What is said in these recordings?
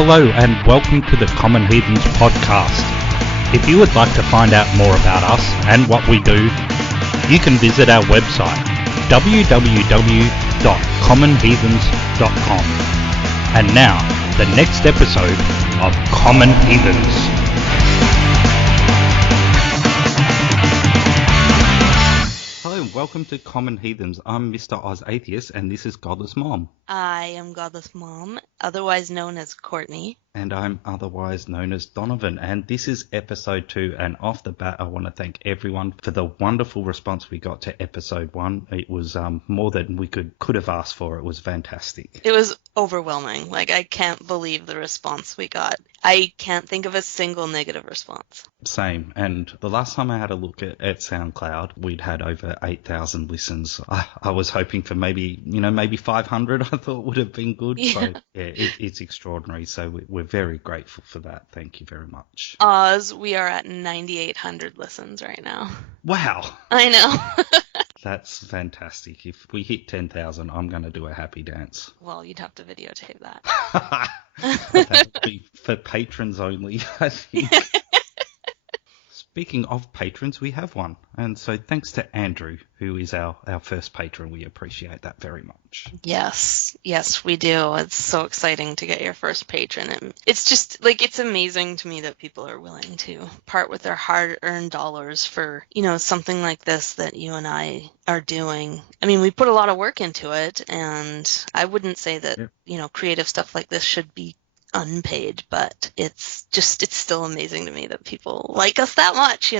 Hello and welcome to the Common Heathens podcast. If you would like to find out more about us and what we do, you can visit our website www.commonheathens.com. And now, the next episode of Common Heathens. Hello and welcome to Common Heathens. I'm Mr. Oz Atheist and this is Godless Mom. I am Godless Mom, otherwise known as Courtney. And I'm otherwise known as Donovan, and this is episode 2, and off the bat I want to thank everyone for the wonderful response we got to episode 1. It was more than we could have asked for. It was fantastic. It was overwhelming. I can't believe the response we got. I can't think of a single negative response. Same, and the last time I had a look at SoundCloud, we'd had over 8,000 listens. I was hoping for maybe 500 I thought would have been good. Yeah. So yeah, it's extraordinary, so we're very grateful for that. Thank you very much. Oz, we are at 9,800 listens right now. Wow. I know. That's fantastic. If we hit 10,000, I'm going to do a happy dance. Well, you'd have to videotape that. That would be for patrons only, I think. Speaking of patrons, we have one. And so thanks to Andrew, who is our first patron. We appreciate that very much. Yes, we do. It's so exciting to get your first patron. And it's just, it's amazing to me that people are willing to part with their hard-earned dollars for, something like this that you and I are doing. I mean, we put a lot of work into it, and I wouldn't say that, creative stuff like this should be unpaid, but it's still amazing to me that people like us that much,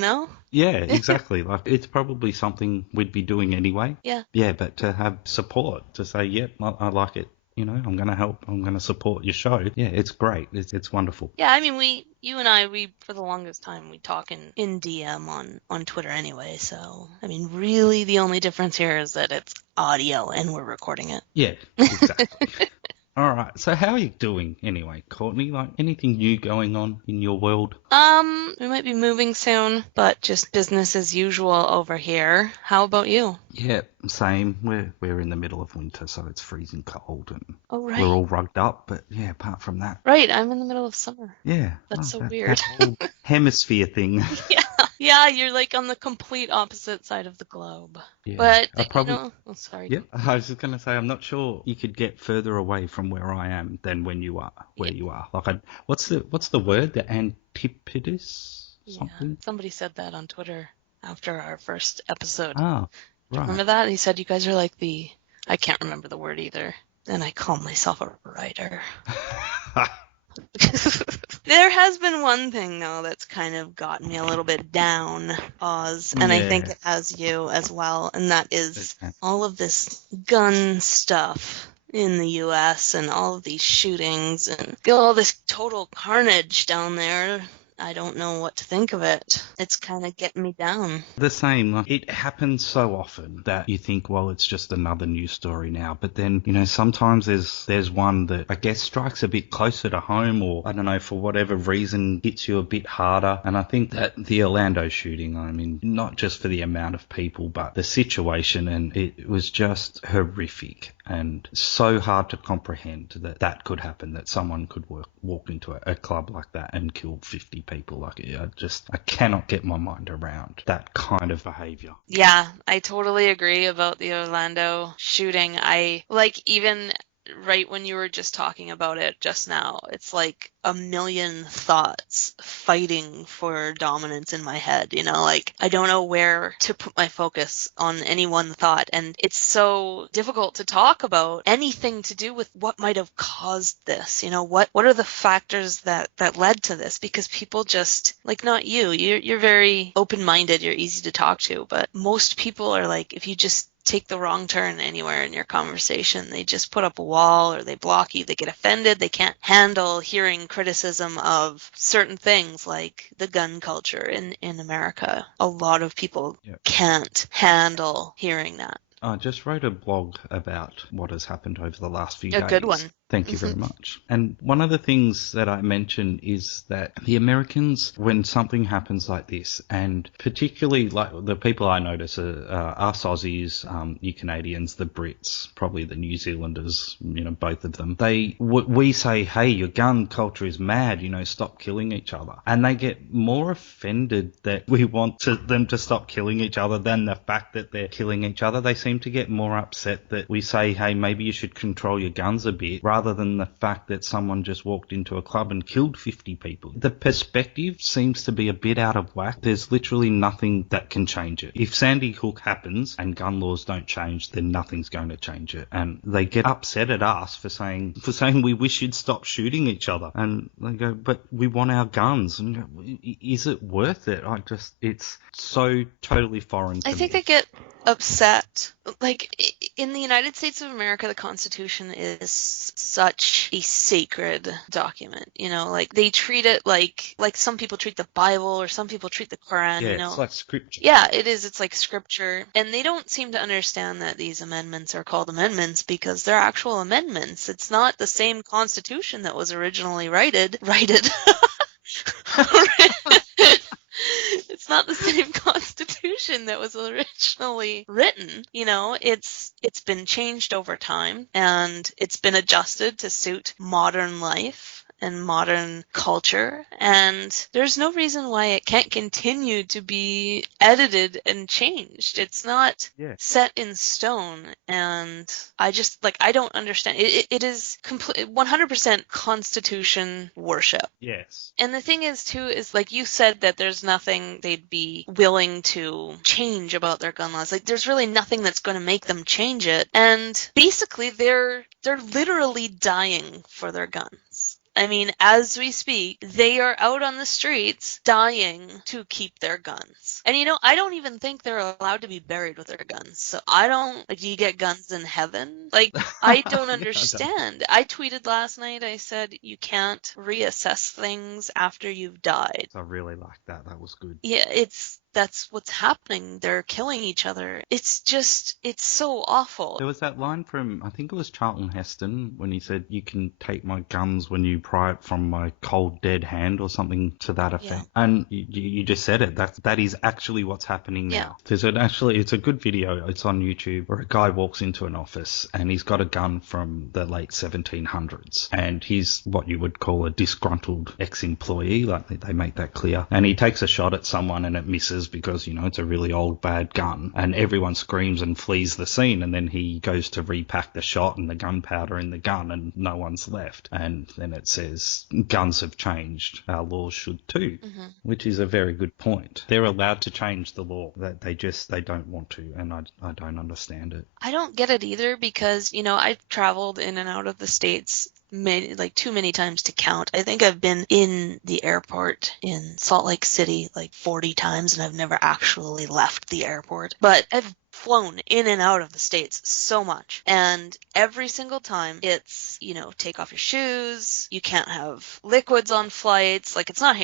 Yeah, exactly. It's probably something we'd be doing anyway. Yeah, but to have support, to say, yep, I like it, I'm going to help, I'm going to support your show. Yeah, it's great. It's wonderful. Yeah, I mean, you and I, for the longest time, we talk in DM on Twitter anyway, so, I mean, really the only difference here is that it's audio and we're recording it. Yeah, exactly. All right, so how are you doing anyway, Courtney? Anything new going on in your world? We might be moving soon, but just business as usual over here. How about you? Yeah, same. We're in the middle of winter, so it's freezing cold, and right. We're all rugged up. But yeah, apart from that, right. I'm in the middle of summer. Yeah, that's so weird. That whole hemisphere thing. Yeah, you're on the complete opposite side of the globe. Yeah, but sorry. Yeah, I was just gonna say, I'm not sure you could get further away from where I am than when you are where you are. What's the word? The antipodes? Something? Yeah, somebody said that on Twitter after our first episode. Oh, right. Remember that? He said you guys are like I can't remember the word either. And I call myself a writer. There has been one thing, though, that's kind of gotten me a little bit down, Oz, and I think it has you as well, and that is all of this gun stuff in the U.S. and all of these shootings and all this total carnage down there. I don't know what to think of it. It's kind of getting me down. The same. It happens so often that you think, well, it's just another news story now. But then, sometimes there's one that I guess strikes a bit closer to home, or I don't know, for whatever reason hits you a bit harder. And I think that the Orlando shooting, I mean, not just for the amount of people, but the situation, and it was just horrific. And so hard to comprehend that could happen, that someone could walk into a club like that and kill 50 people. I cannot get my mind around that kind of behavior. Yeah, I totally agree about the Orlando shooting. I even right when you were just talking about it just now, it's like a million thoughts fighting for dominance in my head, I don't know where to put my focus on any one thought, and it's so difficult to talk about anything to do with what might have caused this, what are the factors that led to this, because people just, not you're very open-minded, you're easy to talk to, but most people are if you just take the wrong turn anywhere in your conversation, they just put up a wall or they block you, they get offended, they can't handle hearing criticism of certain things like the gun culture in America. A lot of people can't handle hearing that. I just wrote a blog about what has happened over the last few days. A good one. Thank you very much. And one of the things that I mentioned is that the Americans, when something happens like this, and particularly like the people I notice are us Aussies, you Canadians, the Brits, probably the New Zealanders, both of them, we say, hey, your gun culture is mad, stop killing each other. And they get more offended that we want them to stop killing each other than the fact that they're killing each other. They seem to get more upset that we say, hey, maybe you should control your guns a bit, rather than the fact that someone just walked into a club and killed 50 people. The perspective seems to be a bit out of whack. There's literally nothing that can change it. If Sandy Hook happens and gun laws don't change, then nothing's going to change it. And they get upset at us for saying we wish you'd stop shooting each other. And they go, but we want our guns. And you go, is it worth it? It's so totally foreign to me. I think they get upset. Like, in the United States of America, the Constitution is such a sacred document, like they treat it like some people treat the Bible, or some people treat the Quran, it's like scripture. Yeah, it is. It's like scripture. And they don't seem to understand that these amendments are called amendments because they're actual amendments. It's not the same Constitution that was originally righted. It's not the same Constitution that was originally written. It's been changed over time, and it's been adjusted to suit modern life and modern culture, and there's no reason why it can't continue to be edited and changed. It's not set in stone, and I don't understand. It is 100% Constitution worship. Yes. And the thing is, too, is like you said, that there's nothing they'd be willing to change about their gun laws. Like, there's really nothing that's going to make them change it. And basically, they're literally dying for their guns. I mean, as we speak, they are out on the streets dying to keep their guns. And I don't even think they're allowed to be buried with their guns. So do you get guns in heaven? Like, I don't understand. I tweeted last night, I said, you can't reassess things after you've died. I really liked that. That was good. Yeah, that's what's happening. They're killing each other. It's so awful. There was that line from, I think it was Charlton Heston, when he said, you can take my guns when you pry it from my cold dead hand, or something to that effect. Yeah. And you just said it. That is actually what's happening now. Yeah. It's a good video. It's on YouTube, where a guy walks into an office and he's got a gun from the late 1700s. And he's what you would call a disgruntled ex-employee. Like, they make that clear. And he takes a shot at someone and it misses because, it's a really old, bad gun. And everyone screams and flees the scene. And then he goes to repack the shot and the gunpowder in the gun, and no one's left. And then it says, guns have changed. Our laws should too. Mm-hmm. Which is a very good point. They're allowed to change the law. That they don't want to. And I don't understand it. I don't get it either, because, I've traveled in and out of the States too many times to count. I think I've been in the airport in Salt Lake City 40 times, and I've never actually left the airport. But I've flown in and out of the States so much, and every single time it's take off your shoes, you can't have liquids on flights. Like, it's not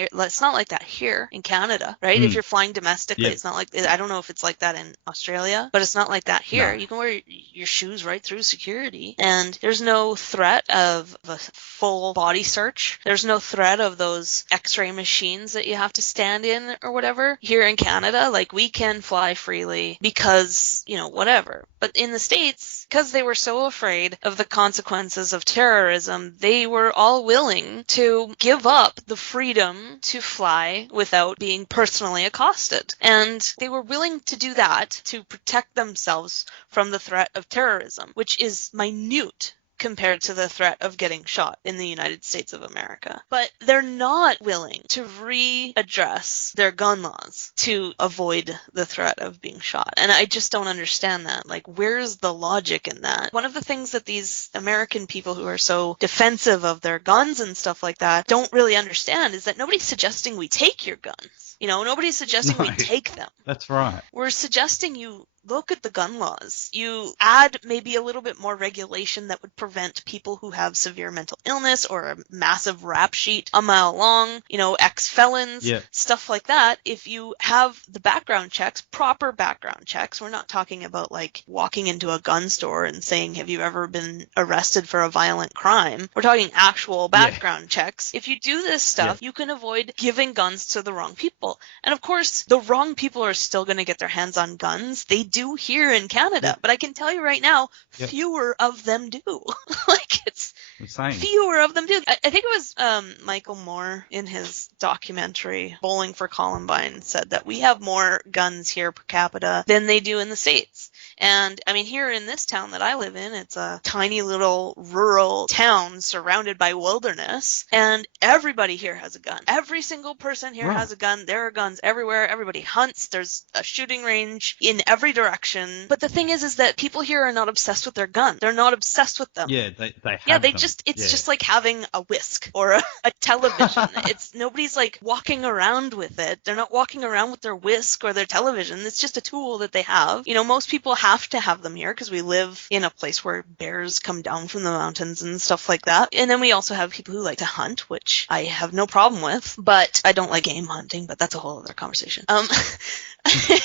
like that here in Canada, right? If you're flying domestically, It's not like, I don't know if it's like that in Australia, but it's not like that here. No. You can wear your shoes right through security, and there's no threat of a full body search. There's no threat of those x-ray machines that you have to stand in or whatever. Here in Canada, we can fly freely because whatever. But in the States, because they were so afraid of the consequences of terrorism, they were all willing to give up the freedom to fly without being personally accosted. And they were willing to do that to protect themselves from the threat of terrorism, which is minute compared to the threat of getting shot in the United States of America. But they're not willing to readdress their gun laws to avoid the threat of being shot. And I just don't understand that. Where's the logic in that? One of the things that these American people who are so defensive of their guns and stuff like that don't really understand is that nobody's suggesting we take your guns. Nobody's suggesting we take them. That's right. We're suggesting you look at the gun laws. You add maybe a little bit more regulation that would prevent people who have severe mental illness or a massive rap sheet a mile long, ex-felons, stuff like that. If you have the background checks, proper background checks, we're not talking about like walking into a gun store and saying, have you ever been arrested for a violent crime? We're talking actual background checks. If you do this stuff, you can avoid giving guns to the wrong people. And of course, the wrong people are still going to get their hands on guns. They do here in Canada, but I can tell you right now, fewer of them do. Like, it's insane. Fewer of them do. I think it was Michael Moore in his documentary Bowling for Columbine said that we have more guns here per capita than they do in the States. And I mean, here in this town that I live in, it's a tiny little rural town surrounded by wilderness, and everybody here has a gun. Every single person here has a gun. There are guns everywhere. Everybody hunts. There's a shooting range in every direction. But the thing is that people here are not obsessed with their gun. They're not obsessed with them. Yeah, they have them. It's just like having a whisk or a television. Nobody's like walking around with it. They're not walking around with their whisk or their television. It's just a tool that they have. Most people have to have them here because we live in a place where bears come down from the mountains and stuff like that. And then we also have people who like to hunt, which I have no problem with, but I don't like game hunting, but that's a whole other conversation.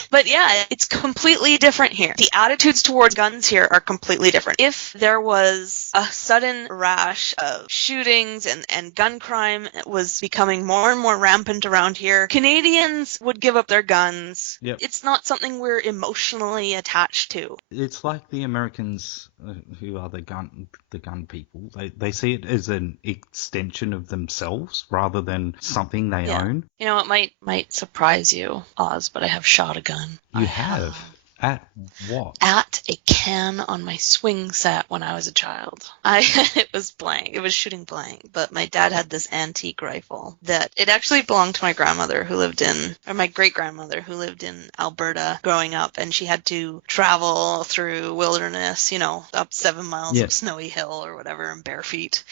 But yeah, it's completely different here. The attitudes towards guns here are completely different. If there was a sudden rash of shootings and gun crime was becoming more and more rampant around here, Canadians would give up their guns. Yep. It's not something we're emotionally attached to. It's like the Americans who are the gun people. They see it as an extension of themselves rather than something they own. It might surprise you, Oz, but I have shot a gun. You have? At what? At a can on my swing set when I was a child. It was blank. It was shooting blank. But my dad had this antique rifle that it actually belonged to my grandmother my great-grandmother who lived in Alberta growing up. And she had to travel through wilderness, up 7 miles of snowy hill or whatever in bare feet.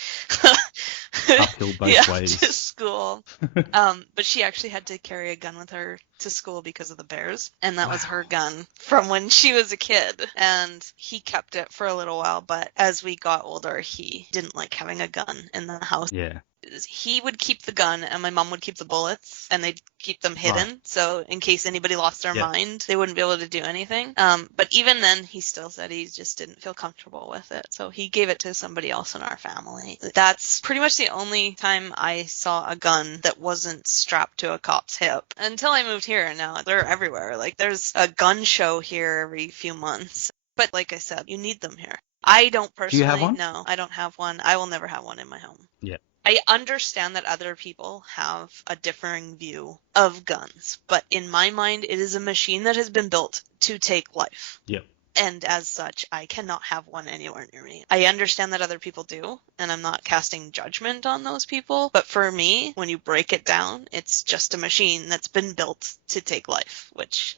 Uphill both ways. To school. But she actually had to carry a gun with her to school because of the bears. And that was her gun from when she was a kid. And he kept it for a little while, but as we got older, he didn't like having a gun in the house. Yeah. He would keep the gun and my mom would keep the bullets and they'd keep them hidden. Right. So in case anybody lost their mind, they wouldn't be able to do anything. But even then, he still said he just didn't feel comfortable with it. So he gave it to somebody else in our family. That's pretty much the only time I saw a gun that wasn't strapped to a cop's hip until I moved here. And now they're everywhere. Like there's a gun show here every few months. But like I said, you need them here. I don't personally. Do you have one? No, I don't have one. I will never have one in my home. Yeah. I understand that other people have a differing view of guns, but in my mind, it is a machine that has been built to take life. Yep. And as such, I cannot have one anywhere near me. I understand that other people do, and I'm not casting judgment on those people. But for me, when you break it down, it's just a machine that's been built to take life, which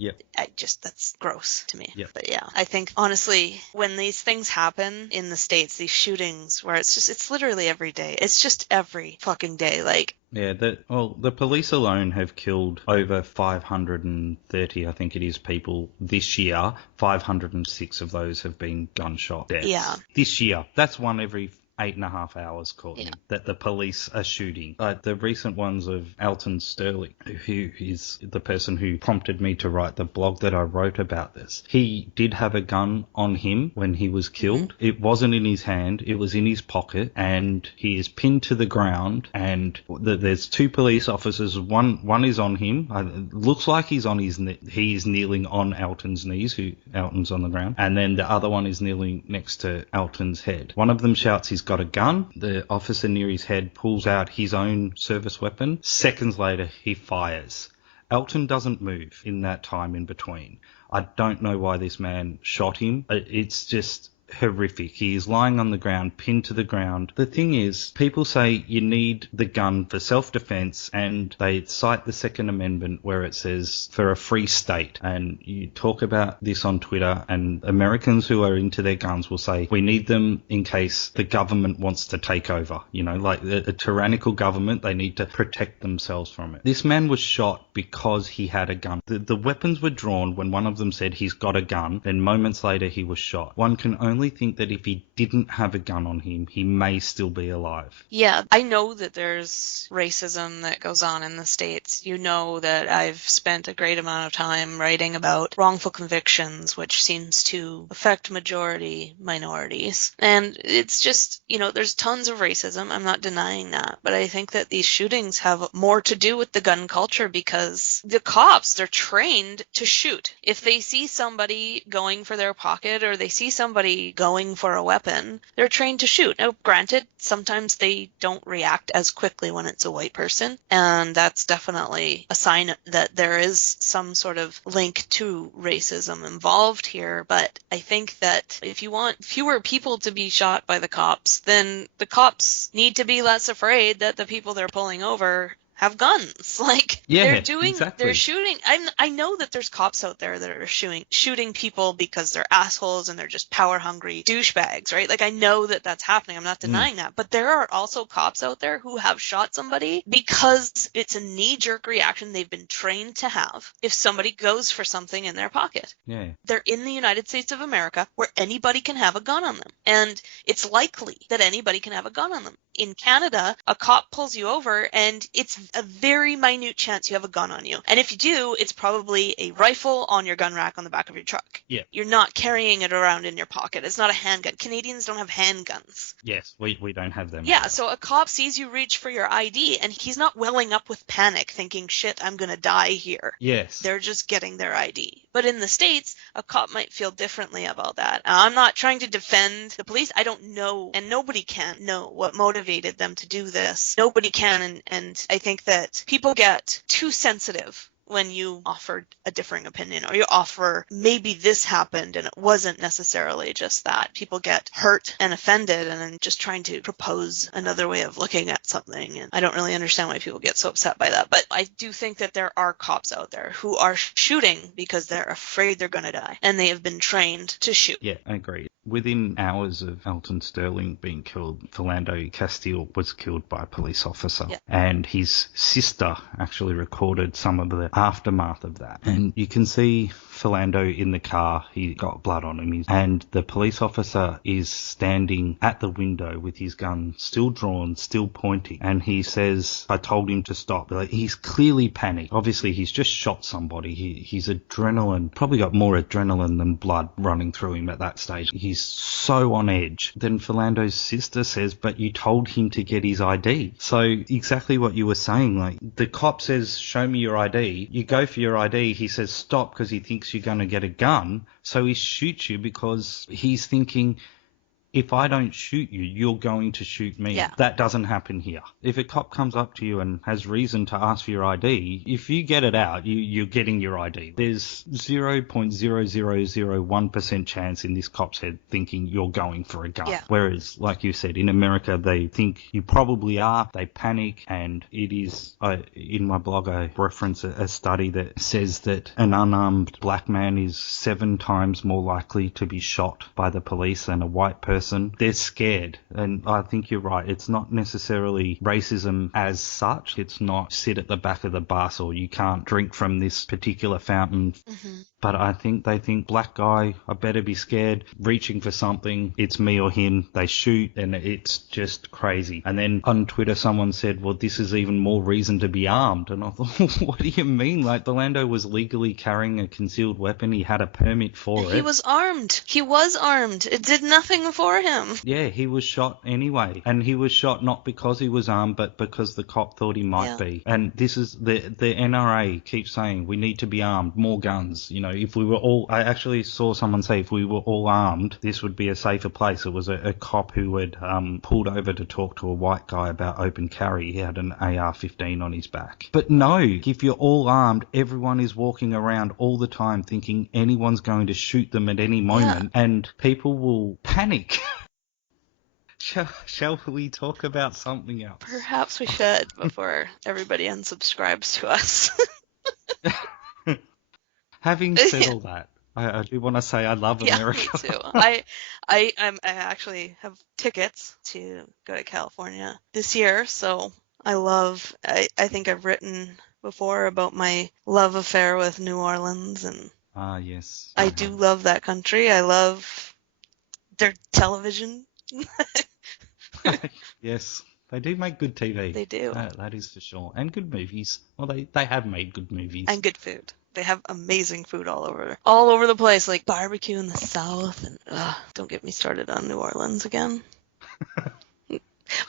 that's gross to me. Yep. But yeah, I think honestly, when these things happen in the States, these shootings where it's literally every day. It's just every fucking day. Like, yeah, the police alone have killed over 530, I think it is, people this year. 506 of those have been gunshot deaths. Yeah. This year. That's one every 8.5 hours, Courtney, that the police are shooting. The recent ones of Alton Sterling, who is the person who prompted me to write the blog that I wrote about this. He did have a gun on him when he was killed. Mm-hmm. It wasn't in his hand. It was in his pocket, and he is pinned to the ground, and there's two police officers. One is on him. It looks like he's on he is kneeling on Alton's knees, Alton's on the ground, and then the other one is kneeling next to Alton's head. One of them shouts he's got a gun. The officer near his head pulls out his own service weapon. Seconds later, he fires. Alton doesn't move in that time in between. I don't know why this man shot him. It's just horrific. He is lying on the ground, pinned to the ground. The thing is, people say you need the gun for self-defense, and they cite the Second Amendment where it says for a free state. And you talk about this on Twitter, and Americans who are into their guns will say we need them in case the government wants to take over. You know, like a tyrannical government, they need to protect themselves from it. This man was shot because he had a gun. The weapons were drawn when one of them said he's got a gun, then moments later he was shot. One can only think that if he didn't have a gun on him, he may still be alive. Yeah, I know that there's racism that goes on in the States. You know that I've spent a great amount of time writing about wrongful convictions, which seems to affect majority minorities. And it's just, you know, there's tons of racism. I'm not denying that. But I think that these shootings have more to do with the gun culture because the cops, they're trained to shoot. If they see somebody going for their pocket or they see somebody going for a weapon, they're trained to shoot. Now, granted, sometimes they don't react as quickly when it's a white person, and that's definitely a sign that there is some sort of link to racism involved here. But I think that if you want fewer people to be shot by the cops, then the cops need to be less afraid that the people they're pulling over have guns. Like, Yeah, they're shooting. I know that there's cops out there that are shooting people because they're assholes and they're just power hungry douchebags, right? Like, I know that that's happening. I'm not denying that. But there are also cops out there who have shot somebody because it's a knee-jerk reaction they've been trained to have if somebody goes for something in their pocket. Yeah. They're in the United States of America where anybody can have a gun on them. And it's likely that anybody can have a gun on them. In Canada, a cop pulls you over and it's a very minute chance you have a gun on you. And if you do, it's probably a rifle on your gun rack on the back of your truck. Yeah. You're not carrying it around in your pocket. It's not a handgun. Canadians don't have handguns. Yes, we don't have them. Yeah, so a cop sees you reach for your ID and he's not welling up with panic thinking, shit, I'm going to die here. Yes. They're just getting their ID. But in the States, a cop might feel differently about that. I'm not trying to defend the police. I don't know, and nobody can know what motivated them to do this. Nobody can, and I think that people get too sensitive when you offer a differing opinion or you offer maybe this happened and it wasn't necessarily just that. People get hurt and offended and then just trying to propose another way of looking at something. And I don't really understand why people get so upset by that. But I do think that there are cops out there who are shooting because they're afraid they're going to die and they have been trained to shoot. Yeah, I agree. Within hours of Alton Sterling being killed, Falando Castillo was killed by a police officer. Yeah. And his sister actually recorded some of the aftermath of that. And you can see Falando in the car. He got blood on him. And the police officer is standing at the window with his gun still drawn, still pointing. And he says, I told him to stop. Like, he's clearly panicked. Obviously, he's just shot somebody. He's adrenaline, probably got more adrenaline than blood running through him at that stage. He's so on edge. Then Falando's sister says, but you told him to get his ID. So exactly what you were saying, like the cop says, show me your ID. You go for your ID. He says, stop, because he thinks you're going to get a gun. So he shoots you because he's thinking, if I don't shoot you, you're going to shoot me. Yeah. That doesn't happen here. If a cop comes up to you and has reason to ask for your ID, if you get it out, you're getting your ID. There's 0.0001% chance in this cop's head thinking you're going for a gun. Yeah. Whereas, like you said, in America, they think you probably are. They panic, and it is, in my blog, I reference a study that says that an unarmed black man is 7 times more likely to be shot by the police than a white person. They're scared, and I think you're right. It's not necessarily racism as such. It's not sit at the back of the bus or you can't drink from this particular fountain. Mm-hmm. But I think they think, black guy, I better be scared, reaching for something, it's me or him. They shoot, and it's just crazy. And then on Twitter, someone said, well, this is even more reason to be armed. And I thought, what do you mean? Like, Falando was legally carrying a concealed weapon. He had a permit for it. He was armed. He was armed. It did nothing for him. Yeah, he was shot anyway. And he was shot not because he was armed, but because the cop thought he might be. And this is the NRA keeps saying, we need to be armed, more guns, you know. if we were all, I actually saw someone say if we were all armed, this would be a safer place. It was a cop who had pulled over to talk to a white guy about open carry. He had an AR-15 on his back. But no, if you're all armed, everyone is walking around all the time thinking anyone's going to shoot them at any moment, and people will panic. Shall we talk about something else? Perhaps we should before everybody unsubscribes to us. Having said all that, I do want to say I love America. Me too. I actually have tickets to go to California this year, so I think I've written before about my love affair with New Orleans, and yes. I do love that country. I love their television. Yes, they do make good TV. They do. That is for sure. And good movies. Well, they have made good movies. And good food. They have amazing food all over the place, like barbecue in the South. And don't get me started on New Orleans again.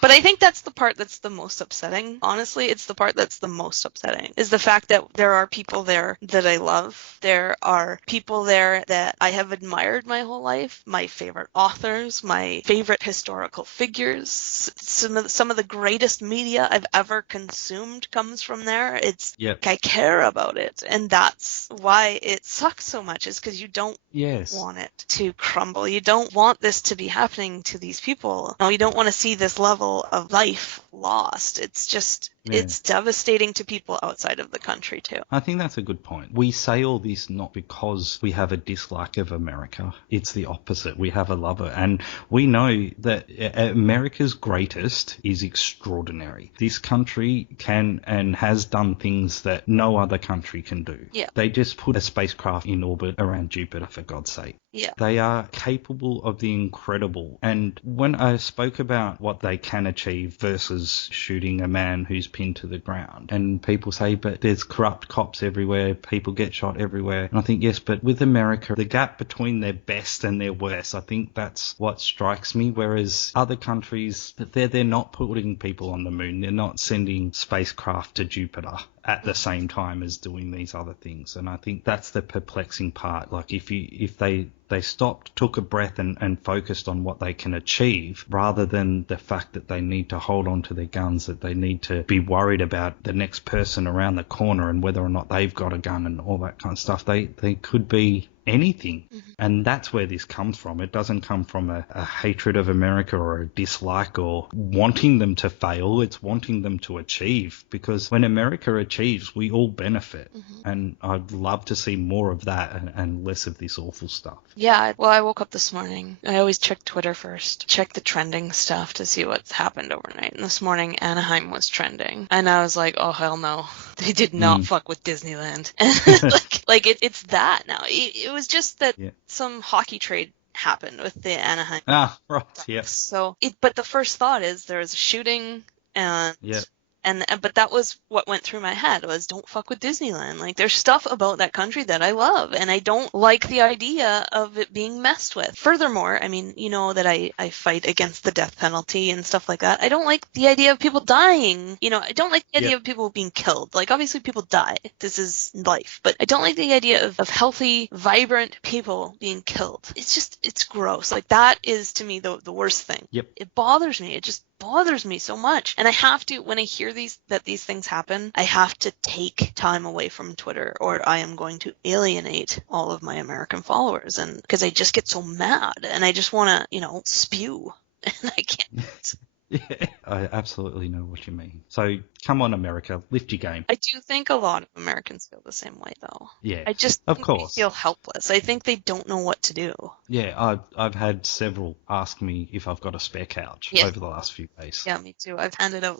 But I think that's the part that's the most upsetting. Honestly, it's the part that's the most upsetting, is the fact that there are people there that I love. There are people there that I have admired my whole life, my favorite authors, my favorite historical figures. Some of the greatest media I've ever consumed comes from there. It's I care about it, and that's why it sucks so much, is because you don't want it to crumble. You don't want this to be happening to these people. No, you don't want to see this level of life lost. It's just, it's devastating to people outside of the country too. I think that's a good point. We say all this not because we have a dislike of America. It's the opposite. We have a love of it. And we know that America's greatest is extraordinary. This country can and has done things that no other country can do. Yeah. They just put a spacecraft in orbit around Jupiter, for God's sake. Yeah. They are capable of the incredible. And when I spoke about what they can achieve versus shooting a man who's pinned to the ground, and people say, but there's corrupt cops everywhere, people get shot everywhere. And I think, yes, but with America, the gap between their best and their worst, I think that's what strikes me. Whereas other countries, they're not putting people on the moon. They're not sending spacecraft to Jupiter at the same time as doing these other things. And I think that's the perplexing part. Like if they stopped, took a breath and focused on what they can achieve, rather than the fact that they need to hold on to their guns, that they need to be worried about the next person around the corner and whether or not they've got a gun and all that kind of stuff. They could be anything. Mm-hmm. And that's where this comes from. It doesn't come from a hatred of America or a dislike or wanting them to fail. It's wanting them to achieve, because when America achieves, we all benefit. Mm-hmm. And I'd love to see more of that and less of this awful stuff. Yeah, well, I woke up this morning. I always check Twitter first, check the trending stuff to see what's happened overnight. And this morning, Anaheim was trending. And I was like, oh, hell no. They did not fuck with Disneyland. It's that now. It was just that some hockey trade happened with the Anaheim. Ah, right, yes. So, but the first thought is there was a shooting, but that was what went through my head, was don't fuck with Disneyland. Like, there's stuff about that country that I love, and I don't like the idea of it being messed with. Furthermore, I mean, you know that I fight against the death penalty and stuff like that. I don't like the idea of people dying. You know, I don't like the idea of people being killed. Like, obviously people die. This is life. But I don't like the idea of healthy, vibrant people being killed. It's gross. Like, that is, to me, the worst thing. Yep. It bothers me. It just bothers me so much. And I have to, when I hear these things happen, I have to take time away from Twitter, or I am going to alienate all of my American followers. And because I just get so mad and I just want to, spew, and I can't. Yeah, I absolutely know what you mean. So, come on, America, lift your game. I do think a lot of Americans feel the same way, though. Yeah, I just of think course. they feel helpless. I think they don't know what to do. Yeah, I've had several ask me if I've got a spare couch over the last few days. Yeah, me too. I've handed out,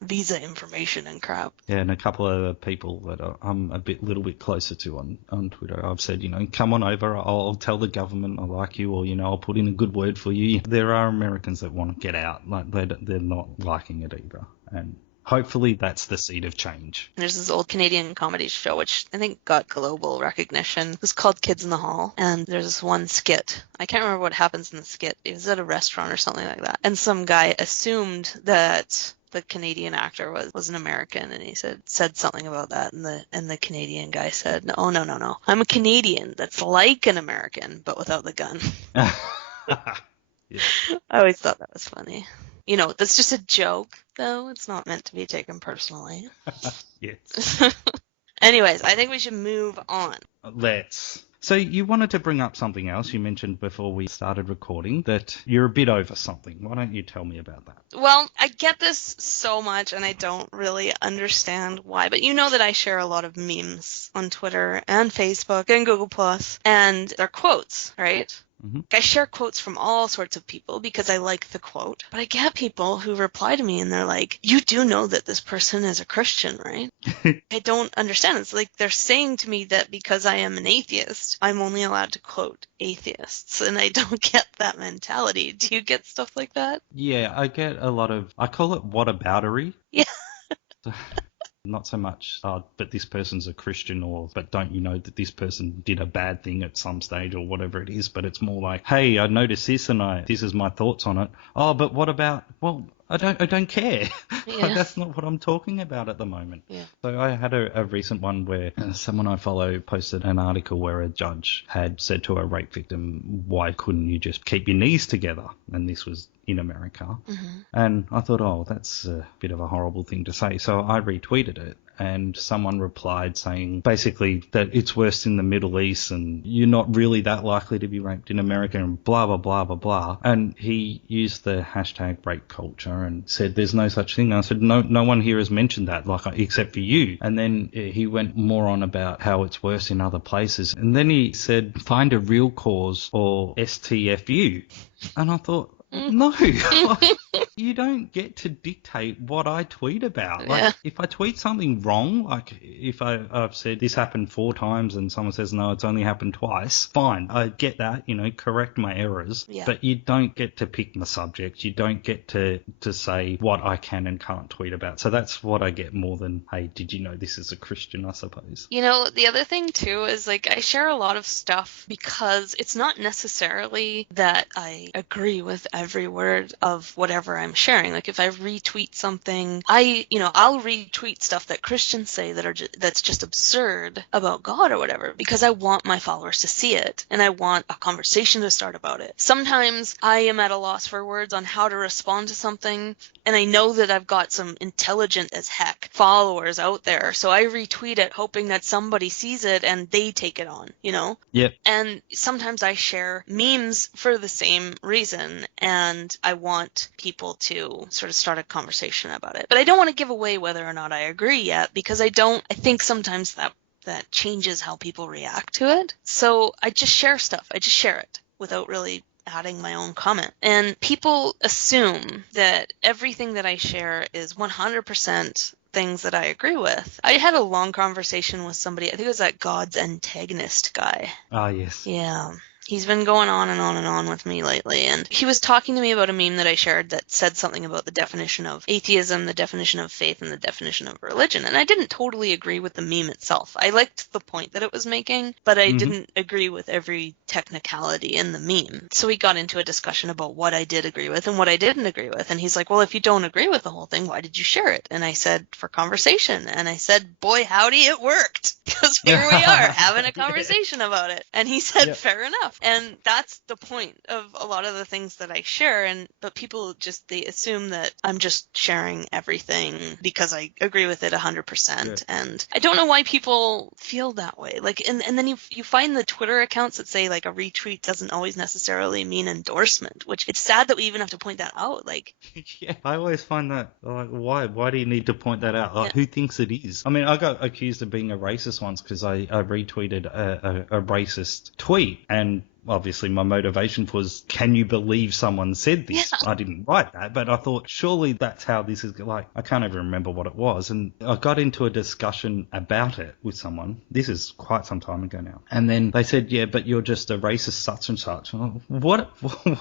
visa information and crap. Yeah, and a couple of people that I'm a little bit closer to on Twitter, I've said, come on over, I'll tell the government I like you, or, I'll put in a good word for you. There are Americans that want to get out. Like, they're not liking it either. And hopefully that's the seed of change. There's this old Canadian comedy show, which I think got global recognition. It was called Kids in the Hall. And there's this one skit. I can't remember what happens in the skit. It was at a restaurant or something like that. And some guy assumed that the Canadian actor was an American, and he said something about that, and the Canadian guy said, "No, no, no, no. I'm a Canadian that's like an American, but without the gun." Yeah. I always thought that was funny. You know, that's just a joke, though. It's not meant to be taken personally. Yes. Anyways, I think we should move on. Let's. So you wanted to bring up something else. You mentioned before we started recording that you're a bit over something. Why don't you tell me about that? Well, I get this so much, and I don't really understand why. But you know that I share a lot of memes on Twitter and Facebook and Google+, and they're quotes, right? Mm-hmm. I share quotes from all sorts of people because I like the quote. But I get people who reply to me and they're like, "You do know that this person is a Christian, right?" I don't understand. It's like they're saying to me that because I am an atheist, I'm only allowed to quote atheists. And I don't get that mentality. Do you get stuff like that? Yeah, I get a lot of, I call it whataboutery. Yeah. Not so much, but this person's a Christian, but don't you know that this person did a bad thing at some stage or whatever it is, but it's more like, hey, I noticed this and this is my thoughts on it. Oh, but what about, well, I don't care. Yeah. That's not what I'm talking about at the moment. Yeah. So I had a recent one where someone I follow posted an article where a judge had said to a rape victim, why couldn't you just keep your knees together? And this was in America. Mm-hmm. And I thought, oh, that's a bit of a horrible thing to say. So I retweeted it. And someone replied saying basically that it's worse in the Middle East and you're not really that likely to be raped in America and blah, blah, blah, blah, blah. And he used the hashtag rape culture and said there's no such thing. And I said, no one here has mentioned that, except for you. And then he went more on about how it's worse in other places. And then he said, find a real cause or STFU. And I thought, no, you don't get to dictate what I tweet about. Like, if I tweet something wrong, like if I've said this happened 4 times and someone says, no, it's only happened twice, fine. I get that, correct my errors. Yeah. But you don't get to pick my subject. You don't get to say what I can and can't tweet about. So that's what I get more than, hey, did you know this is a Christian, I suppose. The other thing, too, is I share a lot of stuff because it's not necessarily that I agree with every word of whatever I'm sharing. Like if I retweet something, I'll retweet stuff that Christians say that's just absurd about God or whatever, because I want my followers to see it and I want a conversation to start about it. Sometimes I am at a loss for words on how to respond to something, and I know that I've got some intelligent as heck followers out there, so I retweet it hoping that somebody sees it and they take it on, Yep. And sometimes I share memes for the same reason, and I want people to sort of start a conversation about it. But I don't want to give away whether or not I agree yet, because I think sometimes that changes how people react to it. So I just share stuff. I just share it without really adding my own comment. And people assume that everything that I share is 100% things that I agree with. I had a long conversation with somebody, I think it was that God's antagonist guy. Ah, yes. Yeah. He's been going on and on and on with me lately, and he was talking to me about a meme that I shared that said something about the definition of atheism, the definition of faith, and the definition of religion, and I didn't totally agree with the meme itself. I liked the point that it was making, but I didn't agree with every technicality in the meme. So we got into a discussion about what I did agree with and what I didn't agree with, and he's like, well, if you don't agree with the whole thing, why did you share it? And I said, for conversation, and I said, boy, howdy, it worked, because here we are, having a conversation about it. And he said, fair enough. And that's the point of a lot of the things that I share, but people they assume that I'm just sharing everything because I agree with it 100%. Yeah. And I don't know why people feel that way. And then you find the Twitter accounts that say a retweet doesn't always necessarily mean endorsement, which it's sad that we even have to point that out. Yeah, I always find that why do you need to point that out? Who thinks it is? I mean, I got accused of being a racist once because I retweeted a racist tweet, and obviously my motivation was, can you believe someone said this? Yeah. I didn't write that, but I thought surely that's how this is I can't even remember what it was. And I got into a discussion about it with someone. This is quite some time ago now. And then they said, yeah, but you're just a racist such and such. What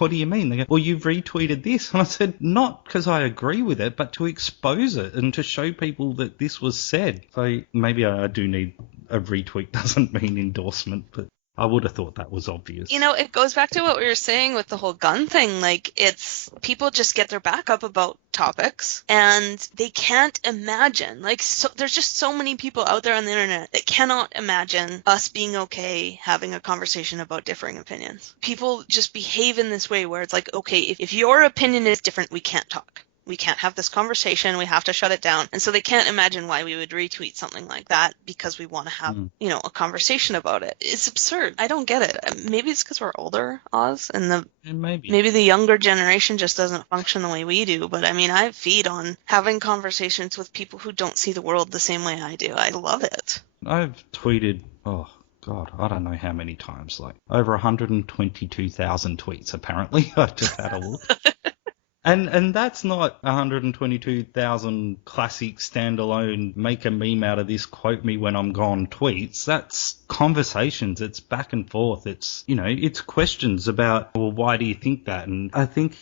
do you mean? They go, well, you've retweeted this. And I said, not because I agree with it, but to expose it and to show people that this was said. So maybe I do need a retweet, doesn't mean endorsement, but I would have thought that was obvious. You know, it goes back to what we were saying with the whole gun thing. Like, it's people just get their back up about topics and they can't imagine. Like, there's just so many people out there on the internet that cannot imagine us being okay having a conversation about differing opinions. People just behave in this way where it's like, okay, if your opinion is different, we can't talk. We can't have this conversation. We have to shut it down. And so they can't imagine why we would retweet something like that because we want to have, a conversation about it. It's absurd. I don't get it. Maybe it's because we're older, Oz, and maybe the younger generation just doesn't function the way we do. But I mean, I feed on having conversations with people who don't see the world the same way I do. I love it. I've tweeted, God, I don't know how many times, like over 122,000 tweets apparently. I just had a look. And that's not 122,000 classic standalone make a meme out of this, quote me when I'm gone tweets. That's conversations. It's back and forth. It's, it's questions about, well, why do you think that? And I think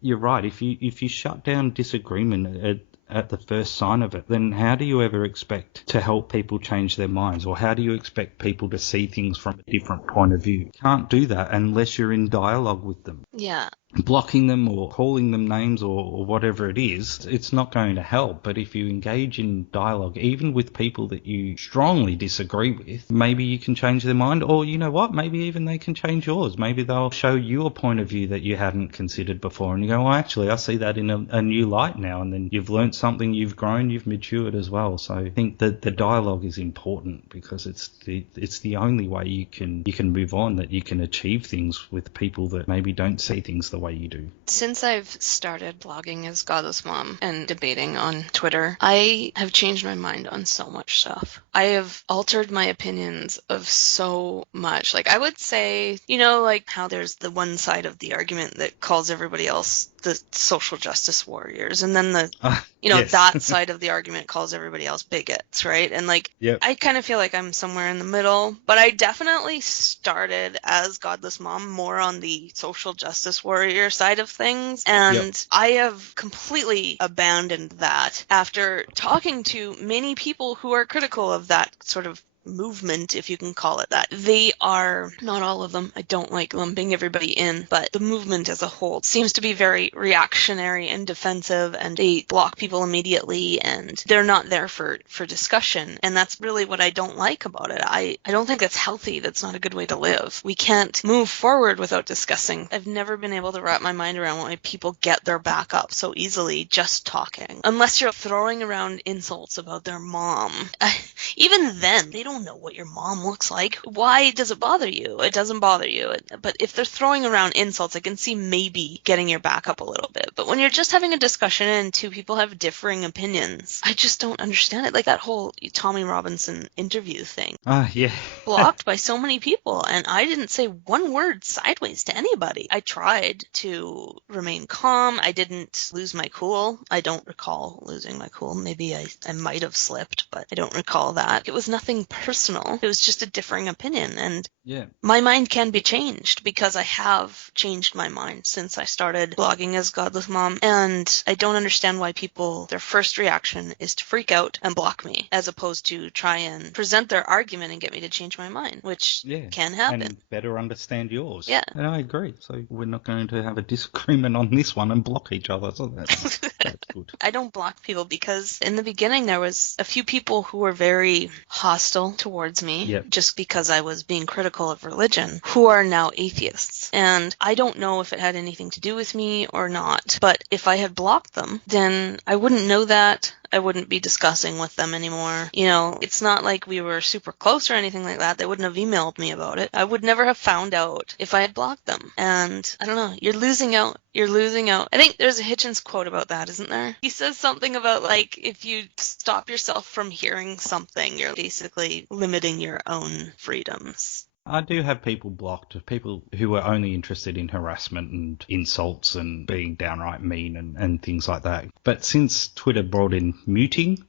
you're right. If you shut down disagreement at the first sign of it, then how do you ever expect to help people change their minds? Or how do you expect people to see things from a different point of view? You can't do that unless you're in dialogue with them. Yeah. Blocking them or calling them names or whatever it is, it's not going to help. But if you engage in dialogue, even with people that you strongly disagree with, maybe you can change their mind. Or you know what? Maybe even they can change yours. Maybe they'll show you a point of view that you hadn't considered before. And you go, well, actually, I see that in a new light now. And then you've learnt something, you've grown, you've matured as well. So I think that the dialogue is important because it's the only way you can move on, that you can achieve things with people that maybe don't see things the way you do. Since I've started blogging as Godless Mom and debating on Twitter, I have changed my mind on so much stuff. I have altered my opinions of so much. Like, I would say, like how there's the one side of the argument that calls everybody else the social justice warriors, and then yes. That side of the argument calls everybody else bigots, right? And yep. I kind of feel like I'm somewhere in the middle, but I definitely started as Godless Mom more on the social justice warrior side of things, and yep. I have completely abandoned that after talking to many people who are critical of that sort of movement, if you can call it that. They are, not all of them, I don't like lumping everybody in, but the movement as a whole seems to be very reactionary and defensive, and they block people immediately, and they're not there for discussion. And that's really what I don't like about it. I don't think that's healthy. That's not a good way to live. We can't move forward without discussing. I've never been able to wrap my mind around why people get their back up so easily just talking. Unless you're throwing around insults about their mom. Even then, they don't know what your mom looks like. Why does it bother you? It doesn't bother you. But if they're throwing around insults, I can see maybe getting your back up a little bit. But when you're just having a discussion and two people have differing opinions, I just don't understand it. Like that whole Tommy Robinson interview thing. Yeah. Blocked by so many people, and I didn't say one word sideways to anybody. I tried to remain calm. I didn't lose my cool. I don't recall losing my cool. Maybe I might have slipped, but I don't recall that. It was nothing personal. It was just a differing opinion, and my mind can be changed because I have changed my mind since I started blogging as Godless Mom, and I don't understand why people, their first reaction is to freak out and block me, as opposed to try and present their argument and get me to change my mind, which can happen. And better understand yours. Yeah. And I agree. So we're not going to have a disagreement on this one and block each other. So that's good. I don't block people because in the beginning there was a few people who were very hostile towards me just because I was being critical of religion, who are now atheists. And I don't know if it had anything to do with me or not, but if I had blocked them, then I wouldn't know that. I wouldn't be discussing with them anymore. It's not like we were super close or anything like that. They wouldn't have emailed me about it. I would never have found out if I had blocked them. And I don't know, you're losing out. You're losing out. I think there's a Hitchens quote about that, isn't there? He says something about if you stop yourself from hearing something, you're basically limiting your own freedoms. I do have people blocked, people who are only interested in harassment and insults and being downright mean and things like that. But since Twitter brought in muting,